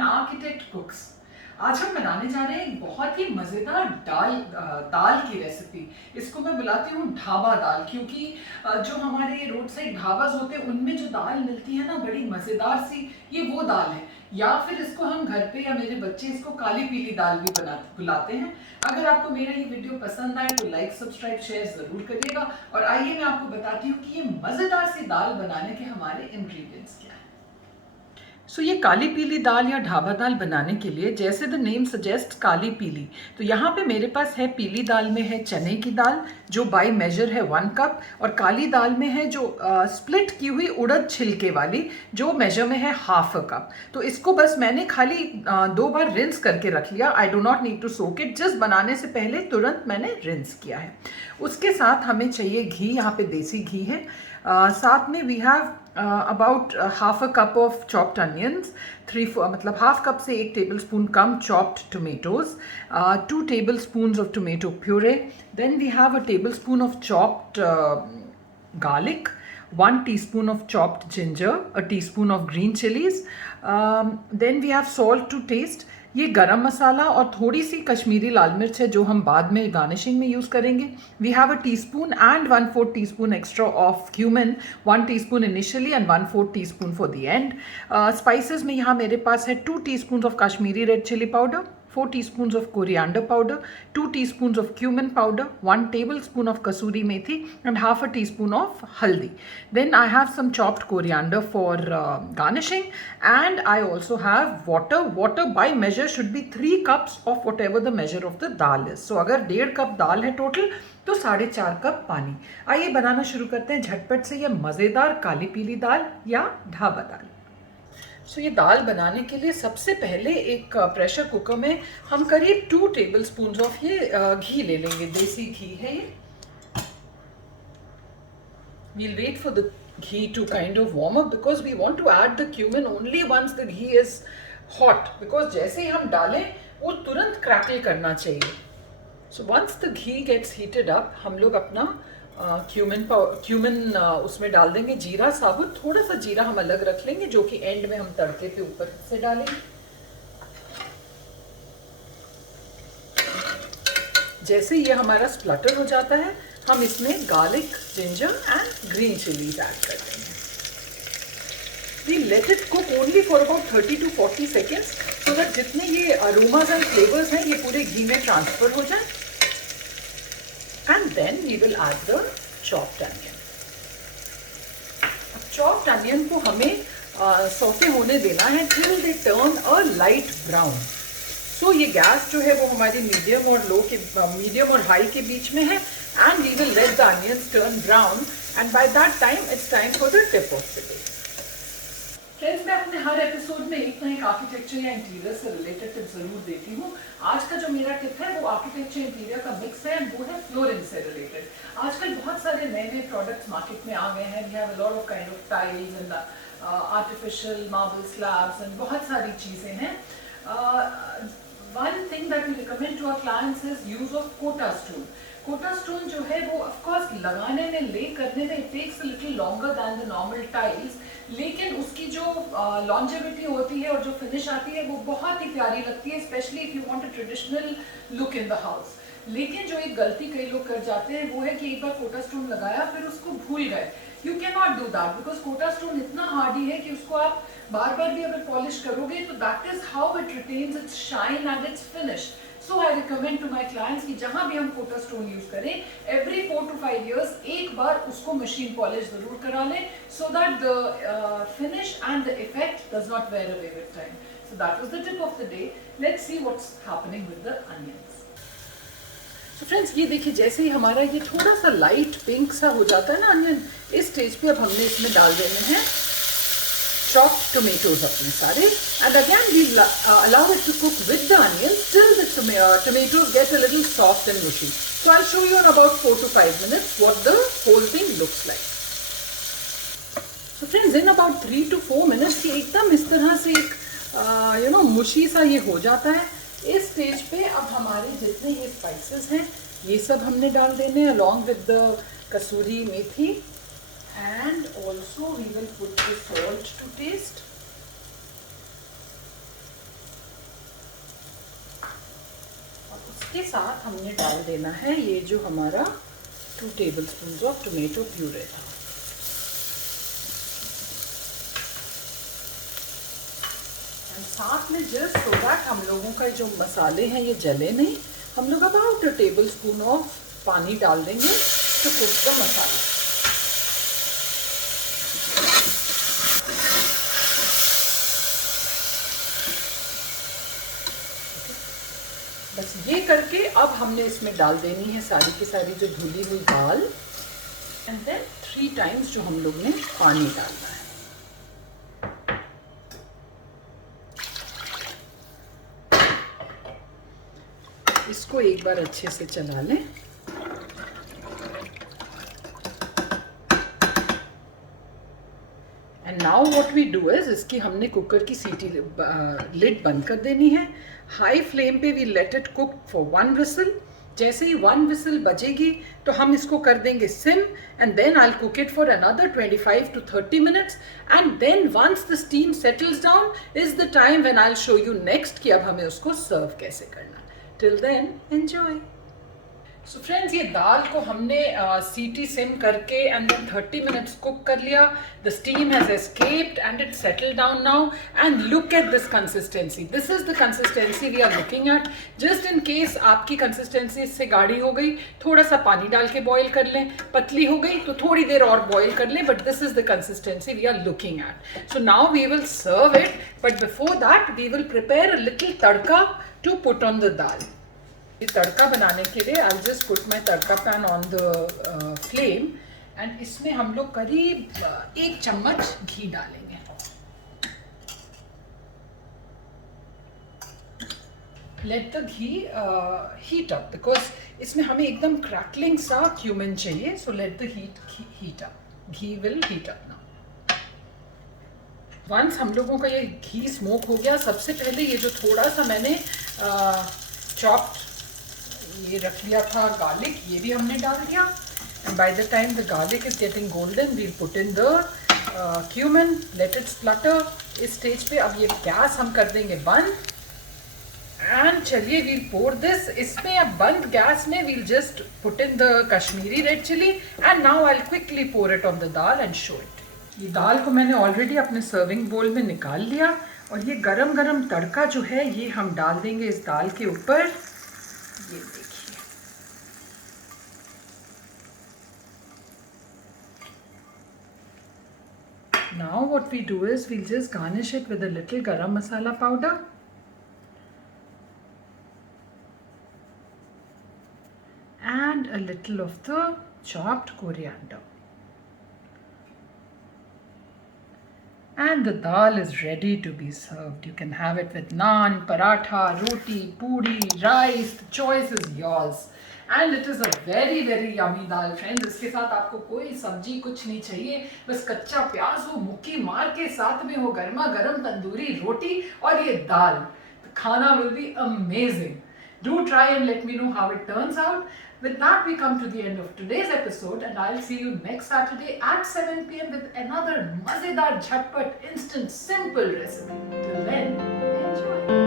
An architect कुक्स। आज हम बनाने जा रहे हैं एक बहुत ही मज़ेदार दाल की रेसिपी। इसको मैं बुलाती हूँ ढाबा दाल, क्योंकि जो हमारे रोड साइड ढाबाज होते हैं उनमें जो दाल मिलती है ना, बड़ी मज़ेदार सी, ये वो दाल है। या फिर इसको हम घर पे, या मेरे बच्चे इसको काली पीली दाल भी बुलाते हैं। अगर आपको मेरा ये वीडियो पसंद आए तो लाइक सब्सक्राइब शेयर ज़रूर करिएगा। और आइए मैं आपको बताती हूँ कि ये मज़ेदार सी दाल बनाने के हमारे इंग्रेडिएंट्स क्या हैं। ये काली पीली दाल या ढाबा दाल बनाने के लिए, जैसे द नेम सजेस्ट, काली पीली, तो यहाँ पे मेरे पास है, पीली दाल में है चने की दाल जो बाय मेजर है 1 कप, और काली दाल में है जो स्प्लिट की हुई उड़द छिलके वाली, जो मेजर में है 1/2 कप। तो इसको बस मैंने खाली 2 बार रिंस करके रख लिया। I do not need to soak it, just बनाने से पहले तुरंत मैंने रिंस किया है। उसके साथ हमें चाहिए घी, यहाँ पे देसी घी है। साथ में we have about 1/2 cup of chopped onions, 3/4 मतलब 1/2 कप से 1 tablespoon come chopped tomatoes, 2 tablespoons of tomato puree, then we have a tablespoon of chopped garlic, 1 teaspoon of chopped ginger, a teaspoon of green chilies, then we have salt to taste। ये गरम मसाला और थोड़ी सी कश्मीरी लाल मिर्च है जो हम बाद में गार्निशिंग में यूज़ करेंगे। We have a teaspoon and 1/4 teaspoon extra of cumin, 1 teaspoon initially and 1/4 teaspoon for the end. Spices में यहाँ मेरे पास है 2 teaspoon of Kashmiri red chilli powder, 4 teaspoons of coriander powder, 2 teaspoons of cumin powder, 1 tablespoon of kasuri methi, and 1/2 teaspoon of haldi. Then I have some chopped coriander for garnishing, and I also have water. Water by measure should be 3 cups of whatever the measure of the dal is. So अगर 1.5 cup दाल है total तो 4.5 cup पानी। आइए बनाना शुरू करते हैं झटपट से यह मज़ेदार काली पीली दाल या ढाबा दाल। ये दाल बनाने के लिए सबसे पहले एक प्रेशर कुकर में हम करीब 2 टेबलस्पून ऑफ ये घी ले लेंगे। देसी घी है ये। We'll wait for the ghee to kind of warm up because we want to add the cumin only once the ghee is hot, because जैसे ही हम डालें वो तुरंत क्रैकल करना चाहिए। So once the ghee gets heated up, हम लोग अपना क्यूमिन उसमें डाल देंगे। जीरा साबुत, थोड़ा सा जीरा हम अलग रख लेंगे जो कि एंड में हम तड़के पे ऊपर से डालेंगे। जैसे ये हमारा स्प्लटर हो जाता है हम इसमें garlic, ginger and green chillies add कर देंगे। We let it cook only for about 30 to 40 seconds so that जितने ये अरोमाज एंड फ्लेवर्स हैं ये पूरे घी में ट्रांसफर हो जाए। And then we will add the chopped onion. Chopped onion को हमें सौते होने देना है till they turn a light brown. So ये गैस जो है वो हमारी मीडियम और हाई के बीच में है, and we will let the onions turn brown, and by that time it's time for the tip of the day. Friends, मैं अपने हर एपिसोड में एक ना एक आर्किटेक्चर या इंटीरियर से रिलेटेड टिप जरूर देती हूँ। आज का जो मेरा टिप है वो आर्किटेक्चर इंटीरियर का मिक्स है, वो है फ्लोरिंग से रिलेटेड। आजकल बहुत सारे नए नए प्रोडक्ट्स मार्केट में आ गए हैं। We have a lot of kind of tiles and artificial marble slabs and बहुत सारी चीज़ें हैं। One thing that we recommend to our clients is use of Kota stone. Kota stone जो है वो ऑफकोर्स लगाने में, ले करने में it takes a little longer than the normal tiles, लेकिन उसकी जो लॉन्जेविटी होती है और जो फिनिश आती है वो बहुत ही प्यारी लगती है, specially if you want a traditional look in the house. लेकिन जो एक गलती कई लोग कर जाते हैं वो है कि एक बार कोटा स्टोन लगाया फिर उसको भूल गए। You can not do that because Kota stone इतना हार्डी है कि उसको आप बार बार भी अगर पॉलिश करोगे तो that is how it retains it's shine and it's finish. So I recommend to my clients कि जहाँ भी हम कोटा स्टोन यूज करें, every 4 to 5 years एक बार उसको मशीन पॉलिश जरूर करा लें, so that the finish and the effect does not wear away with time. So that was the tip of the day. Let's see what's happening with the onions. So friends, ये देखिए जैसे ही हमारा ये थोड़ा सा लाइट पिंक सा हो जाता है ना अनियन, इस स्टेज पे अब हमने इसमें डाल देने हैं chopped tomatoes अपने सारे, and again we'll allow it to cook with the onions till the tomatoes get a little soft and mushy. So I'll show you in about 4 to 5 minutes what the whole thing looks like. So friends, in about 3 to 4 minutes ये एकदम इस तरह से एक mushy सा ये हो जाता है। इस स्टेज पे अब हमारे जितने ये स्पाइसेस हैं ये सब हमने डाल देने along with the kasuri methi, and also we will put the salt to taste, इसके साथ हमने डाल देना है ये जो हमारा 2 टेबलस्पून ऑफ टोमेटो प्यूरे था। साथ में जस्ट सो दैट हम लोगों का जो मसाले हैं ये जले नहीं, हम लोग अबाउट 1 टेबलस्पून ऑफ पानी डाल देंगे तो कुक द मसाला। बस ये करके अब हमने इसमें डाल देनी है सारी की सारी जो धुली हुई दाल, एंड देन 3 टाइम्स जो हम लोग ने पानी डालना है। इसको एक बार अच्छे से चला लें। And now what we do is, इसकी हमने कुकर की सीटी लिड बंद कर देनी है। हाई फ्लेम पे we let it cook for 1 whistle. जैसे ही 1 विसल बजेगी तो हम इसको कर देंगे sim, and then I will cook it for another 25 to 30 minutes, and then once the steam settles down is the time when I will show you next कि अब हमें उसको सर्व कैसे करना। Till then, enjoy. So friends, ये दाल को हमने सीटी सिम करके and then 30 minutes कुक कर लिया. The steam has escaped and it's settled down now. And look at this consistency. This is the consistency we are looking at. Just in case आपकी consistency इससे गाढ़ी हो गई, थोड़ा सा पानी डाल के boil कर लें. पतली हो गई तो थोड़ी देर और boil कर लें. But this is the consistency we are looking at. So now we will serve it. But before that, we will prepare a little tadka to put on the dal. ये तड़का बनाने के लिए I'll just put my tadka pan on the flame, and इसमें हम लोग करीब 1 चम्मच घी डालेंगे. Let the ghee heat up because इसमें हमें एकदम crackling सा cumin चाहिए. So let the heat up. Ghee will heat up now. Once हम लोगों का ये घी स्मोक हो गया, सबसे पहले ये जो थोड़ा सा मैंने चॉप्ड ये रख लिया था गार्लिक, ये भी हमने डाल दिया. And by the time the garlic is getting golden we'll put in the cumin, let it splatter. इस स्टेज पे अब ये गैस हम कर देंगे बंद. एंड चलिए वील पोर दिस. इसमें अब बंद गैस में we'll just put in the Kashmiri red chilli, and now I will quickly pour it on the dal and show it. ये दाल को मैंने ऑलरेडी अपने सर्विंग बोल में निकाल लिया, और ये गरम गरम तड़का जो है ये हम डाल देंगे इस दाल के ऊपर. ये देखिए, now what we do is we'll just garnish it with a little garam masala powder and a little of the chopped coriander. And the dal is ready to be served. You can have it with naan, paratha, roti, puri, rice. The choice is yours. And it is a very very yummy dal, friends. इसके साथ आपको कोई सब्जी कुछ नहीं चाहिए, बस कच्चा प्याज हो, मुक्की मार के साथ में हो गर्मा गर्म तंदूरी रोटी और ये दाल. The खाना will be amazing. Do try and let me know how it turns out. With that, we come to the end of today's episode, and I'll see you next Saturday at 7 p.m. with another mazedar, jhatpat, instant, simple recipe. Till then, enjoy.